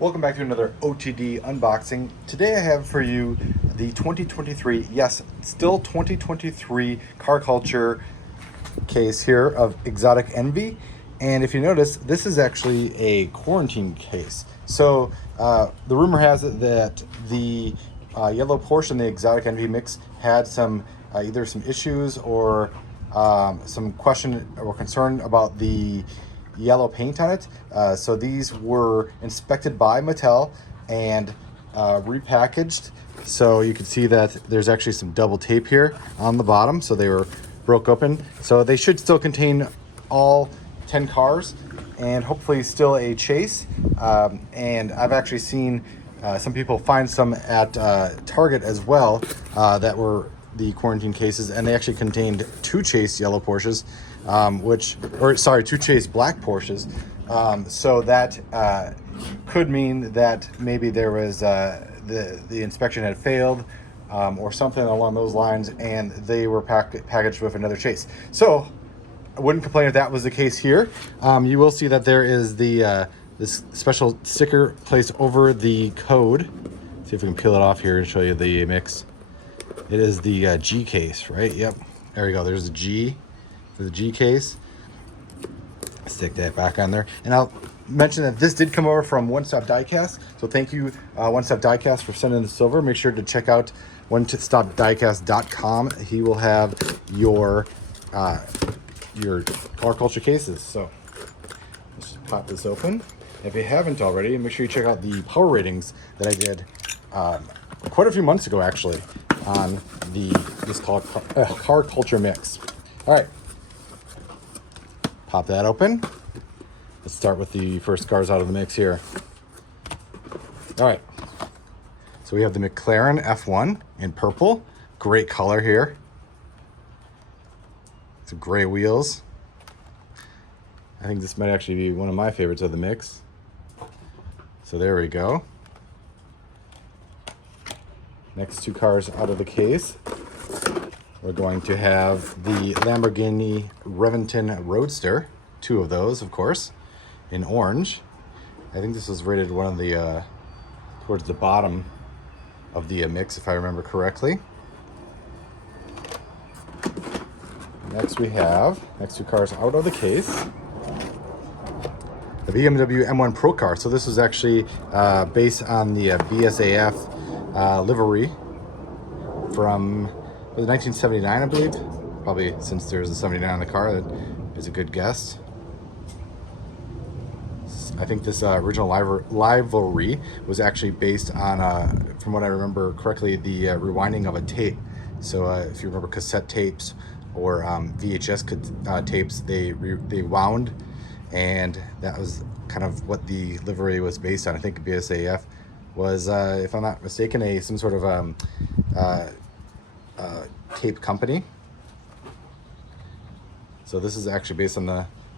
Welcome back to another OTD unboxing. Today I have for you the 2023, yes, still 2023 car culture case here of Exotic Envy. And if you notice, this is actually a quarantine case. So the rumor has it that the yellow Porsche and the Exotic Envy mix had some either some issues or some question or concern about the yellow paint on it. So these were inspected by Mattel and repackaged. So you can see that there's actually some double tape here on the bottom. So they were broke open. So they should still contain all 10 cars and hopefully still a chase. And I've actually seen some people find some at Target as well that were the quarantine cases, and they actually contained two chase yellow Porsches, two chase black Porsches. So that could mean that maybe there was the inspection had failed or something along those lines, and they were packaged with another chase. So I wouldn't complain if that was the case here. You will see that there is the this special sticker placed over the code. See if we can peel it off here and show you the mix. It is the G case, right? Yep. There we go. There's the G for the G case. Stick that back on there. And I'll mention that this did come over from Stop Diecast. So thank you, Stop Diecast, for sending this over. Make sure to check out stopdiecast.com. He will have your car culture cases. So let's just pop this open. If you haven't already, make sure you check out the power ratings that I did quite a few months ago, actually, on this car culture mix. All right, pop that open. Let's start with the first cars out of the mix here. All right, so we have the McLaren F1 in purple. Great color here. Some gray wheels. I think this might actually be one of my favorites of the mix. So there we go. Next two cars out of the case, we're going to have the Lamborghini Reventon Roadster, two of those, of course, in orange. I think this was rated one of the towards the bottom of the mix, if I remember correctly. Next we have, next two cars out of the case, the BMW M1 Procar. So this was actually based on the BSAF livery from 1979, I believe. Probably since there's a 79 on the car, that is a good guess. I think this original livery was actually based on, from what I remember correctly, the rewinding of a tape. So if you remember cassette tapes or VHS tapes, they wound, and that was kind of what the livery was based on. I think BSAF was, if I'm not mistaken, some sort of tape company. So this is actually based on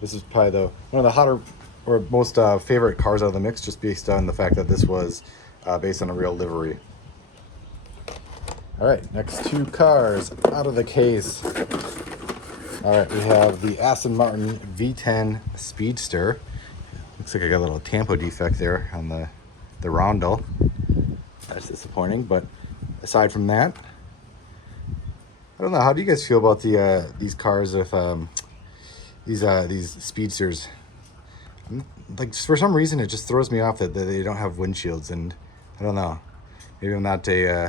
this is probably one of the hotter or most favorite cars out of the mix, just based on the fact that this was based on a real livery. All right, next two cars out of the case. All right, we have the Aston Martin V10 Speedster. Looks like I got a little tampo defect there on the roundel. That's disappointing, but aside from that, I don't know. How do you guys feel about these cars with these Speedsters? Like, for some reason, it just throws me off that they don't have windshields, and I don't know. Maybe I'm not maybe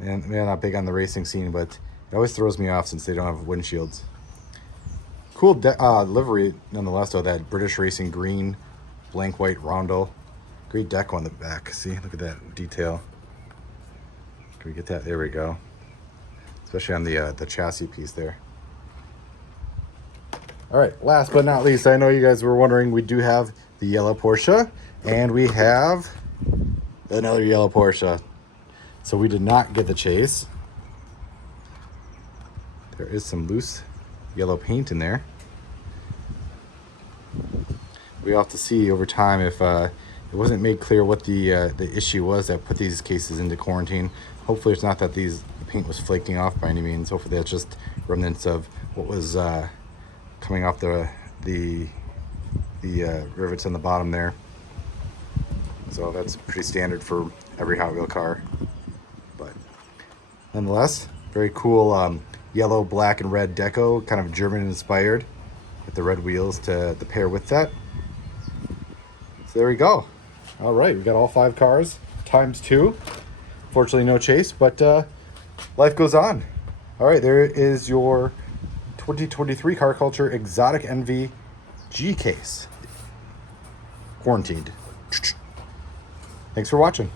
I'm not big on the racing scene, but it always throws me off since they don't have windshields. Cool livery nonetheless, though. That British Racing green, blank white roundel. Great deck on the back. See, look at that detail. Can we get that? There we go. Especially on the chassis piece there. All right, last but not least, I know you guys were wondering, we do have the yellow Porsche, and we have another yellow Porsche. So we did not get the chase. There is some loose yellow paint in there. We have to see over time if it wasn't made clear what the issue was that put these cases into quarantine. Hopefully it's not that the paint was flaking off by any means. Hopefully that's just remnants of what was coming off the rivets on the bottom there. So that's pretty standard for every Hot Wheel car. But nonetheless, very cool yellow, black, and red deco, kind of German inspired, with the red wheels to pair with that. So there we go. All right, we got all 5 cars times 2. Fortunately, no chase, but life goes on. All right, there is your 2023 Car Culture Exotic Envy G case. Quarantined. Thanks for watching.